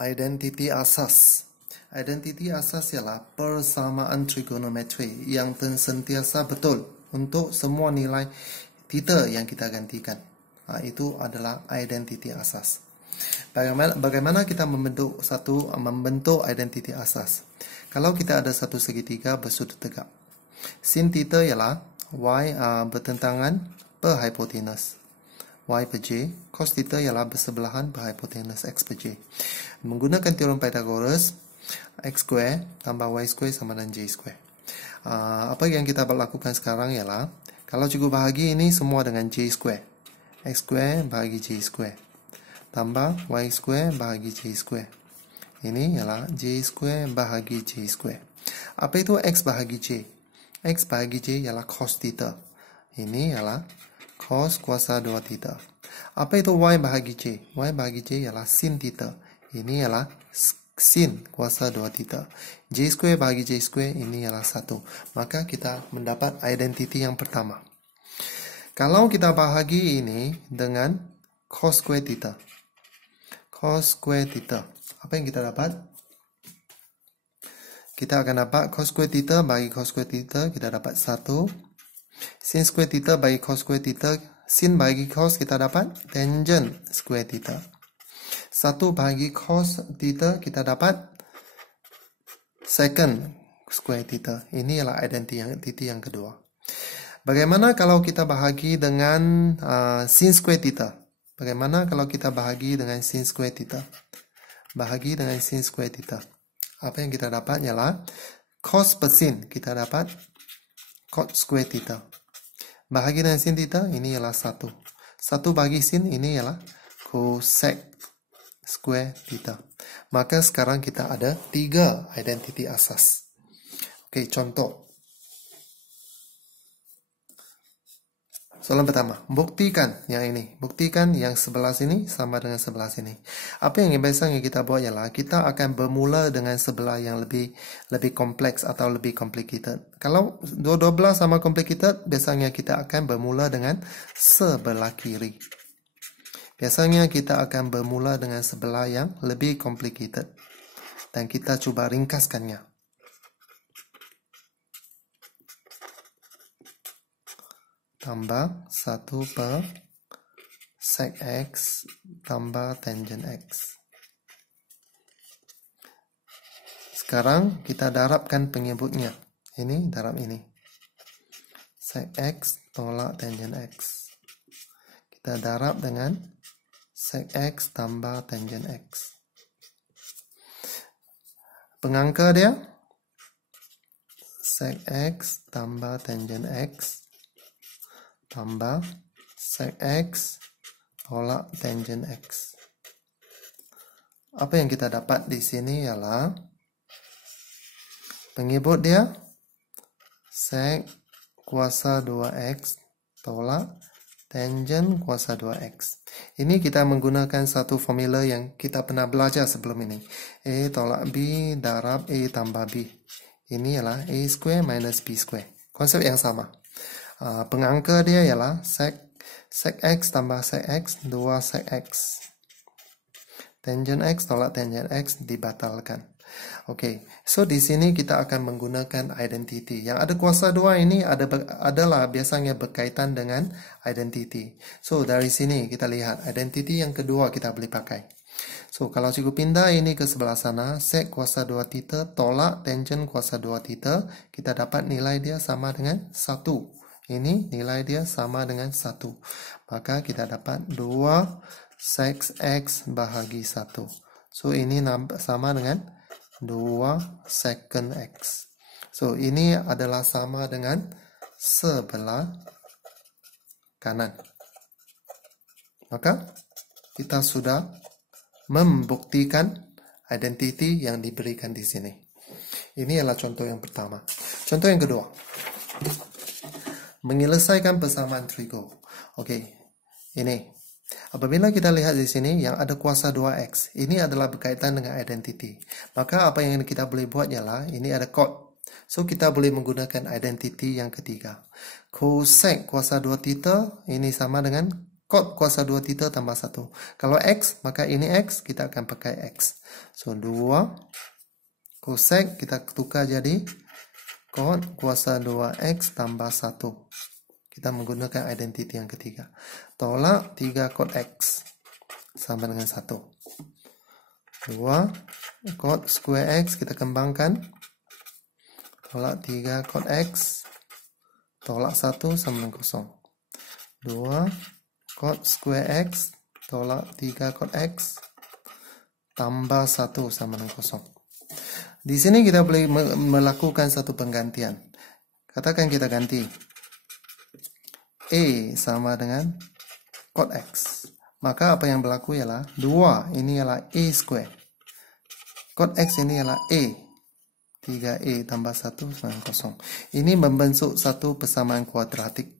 Identiti asas. Identiti asas ialah persamaan trigonometri yang sentiasa betul untuk semua nilai theta yang kita gantikan. Itu adalah identiti asas. Bagaimana kita membentuk identiti asas? Kalau kita ada satu segitiga bersudut tegak, sin theta ialah y bertentangan per hipotenus y per j, cos theta ialah bersebelahan per hipotenus x per j. Menggunakan teorem Pythagoras, x square tambah y square sama dengan j square. Apa yang kita lakukan sekarang ialah, kalau cikgu bahagi ini semua dengan j square, x square bahagi j square, tambah y square bahagi j square. Ini ialah j square bahagi j square. Apa itu x bahagi j? X bahagi j ialah cos theta. Ini ialah cos kuasa 2 theta. Apa itu y bahagi j? Y bahagi j ialah sin theta. Ini ialah sin kuasa 2 theta. J square bahagi j square ini ialah 1. Maka kita mendapat identiti yang pertama. Kalau kita bahagi ini dengan cos square theta. Cos square theta. Apa yang kita dapat? Kita akan dapat cos square theta bagi cos square theta, kita dapat 1. Sin square theta bagi cos square theta, sin bagi cos kita dapat tangent square theta. 1 bagi cos theta kita dapat secant square theta. Ini adalah identiti yang kedua. Bagaimana kalau kita bahagi dengan sin square theta? Bagaimana kalau kita bahagi dengan sin square theta? Bahagi dengan sin square theta. Apa yang kita dapat ialah cos per sin kita dapat cot square theta. Bahagi dengan sin theta, ini ialah 1. 1 bagi sin, ini ialah cosec square theta. Maka sekarang kita ada 3 identiti asas. Oke, contoh. Soalan pertama, buktikan yang ini. Buktikan yang sebelah sini sama dengan sebelah sini. Apa yang biasanya kita buat ialah kita akan bermula dengan sebelah yang lebih kompleks atau lebih complicated. Kalau dua-belah sama complicated, biasanya kita akan bermula dengan sebelah kiri. Biasanya kita akan bermula dengan sebelah yang lebih complicated. Dan kita cuba ringkaskannya. Tambah 1 per sec x tambah tangent x. Sekarang kita darabkan penyebutnya. Ini darab ini. Sec x tolak tangent x. Kita darab dengan sec x tambah tangent x. Pengangka dia sec x tambah tangent x tambah sec x tolak tangent x. Apa yang kita dapat di sini ialah penyebut dia sec kuasa 2x tolak tangent kuasa 2x. Ini kita menggunakan satu formula yang kita pernah belajar sebelum ini. A tolak B darab A tambah B. Ini ialah A square minus B square. Konsep yang sama. Pengangka dia ialah sec x tambah sec x 2 sec x. Tangent x tolak tangent x dibatalkan. Oke, so di sini kita akan menggunakan identiti. Yang ada kuasa 2 ini adalah biasanya berkaitan dengan identiti. So dari sini kita lihat identiti yang kedua kita boleh pakai. So kalau cikgu pindah ini ke sebelah sana, sec kuasa 2 theta tolak tangent kuasa 2 theta, kita dapat nilai dia sama dengan 1. Ini nilai dia sama dengan 1. Maka kita dapat 2 sec x bahagi 1. So ini sama dengan 2 secant x. So ini adalah sama dengan sebelah kanan. Maka kita sudah membuktikan identiti yang diberikan di sini. Ini adalah contoh yang pertama. Contoh yang kedua. Menyelesaikan persamaan trigo. Okey, ini. Apabila kita lihat di sini yang ada kuasa 2x, ini adalah berkaitan dengan identiti. Maka apa yang kita boleh buat ialah ini ada cot. So kita boleh menggunakan identiti yang ketiga. Cosec kuasa 2 theta ini sama dengan Kod kuasa 2 theta tambah 1. Kalau X, maka ini X, kita akan pakai X. So, 2 cosec kita tukar jadi kod kuasa 2X tambah 1. Kita menggunakan identity yang ketiga. Tolak 3 kod X sama dengan 1. 2 kod square X kita kembangkan. Tolak 3 kod X. Tolak 1 sama dengan 0. 2 kod square X tolak 3 kod X tambah 1 sama dengan 0. Di sini kita boleh melakukan satu penggantian. Katakan kita ganti A sama dengan kod X. Maka apa yang berlaku ialah 2 ini ialah A square. Kod X ini ialah A. 3A tambah 1 sama dengan 0. Ini membentuk satu persamaan kuadratik.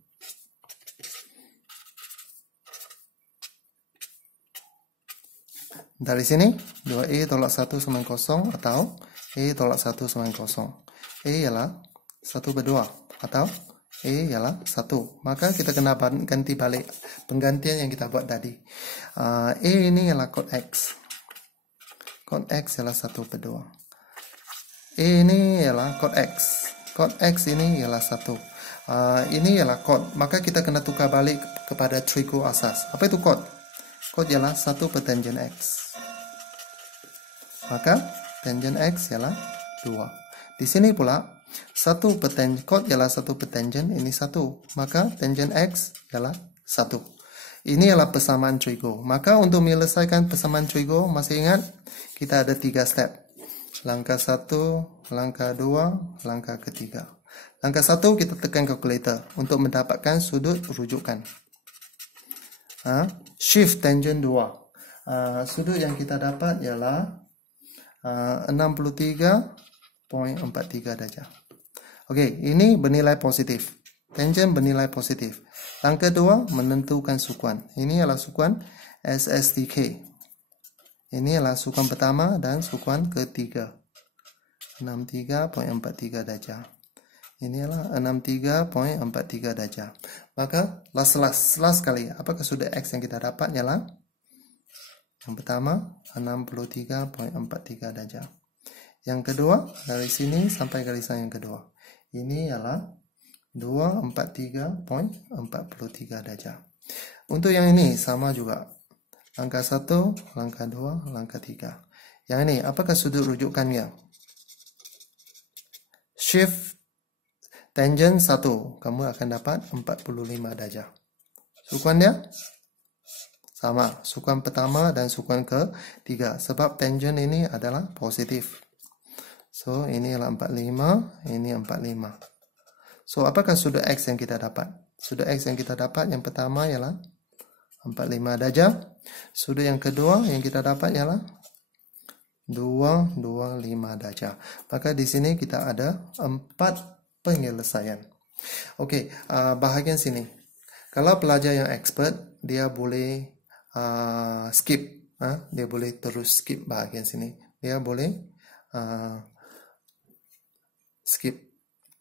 Dari sini, 2A tolak 1 sama dengan 0 atau A tolak 1 sama dengan 0. A ialah 1 per 2 atau A ialah 1. Maka kita kena ganti balik penggantian yang kita buat tadi. A ini ialah kod X. Kod X ialah 1 per 2. A ini ialah kod X. Kod X ini ialah 1. Ini ialah kod. Maka kita kena tukar balik kepada trigo asas. Apa itu kod? Kod ialah 1 per tangent X. Maka tangent X ialah 2. Di sini pula 1 per tangent kod ialah 1 per tangent, ini 1. Maka tangent X ialah 1. Ini ialah persamaan trigo. Maka untuk menyelesaikan persamaan trigo, masih ingat kita ada 3 step. Langkah 1, langkah 2, langkah ketiga. Langkah 1 kita tekan kalkulator untuk mendapatkan sudut rujukan. Shift tangent 2. Sudut yang kita dapat ialah 63.43 darjah. Okey, ini bernilai positif. Tangent bernilai positif. Langkah 2 menentukan sukuan. Ini adalah sukuan SSTK. Ini adalah sukuan pertama dan sukuan ketiga. 63.43 darjah. Ini adalah 63.43 darjah. Maka last sekali, apakah sudut X yang kita dapat ialah yang pertama 63.43 darjah. Yang kedua dari sini sampai garisan yang kedua. Ini ialah 243.43 darjah. Untuk yang ini sama juga. Langkah 1, langkah 2, langkah 3. Yang ini apakah sudut rujukannya? Shift tangent 1, kamu akan dapat 45 darjah. Sukuannya sama, sukuan pertama dan sukuan ketiga. Sebab tangent ini adalah positif. So, ini adalah 45, ini 45. So, apakah sudut X yang kita dapat? Sudut X yang kita dapat yang pertama ialah 45 darjah. Sudut yang kedua yang kita dapat ialah 225 darjah. Maka di sini kita ada 4 penyelesaian. Okey, bahagian sini. Kalau pelajar yang expert, dia boleh skip. Dia boleh terus skip bahagian sini. Dia boleh skip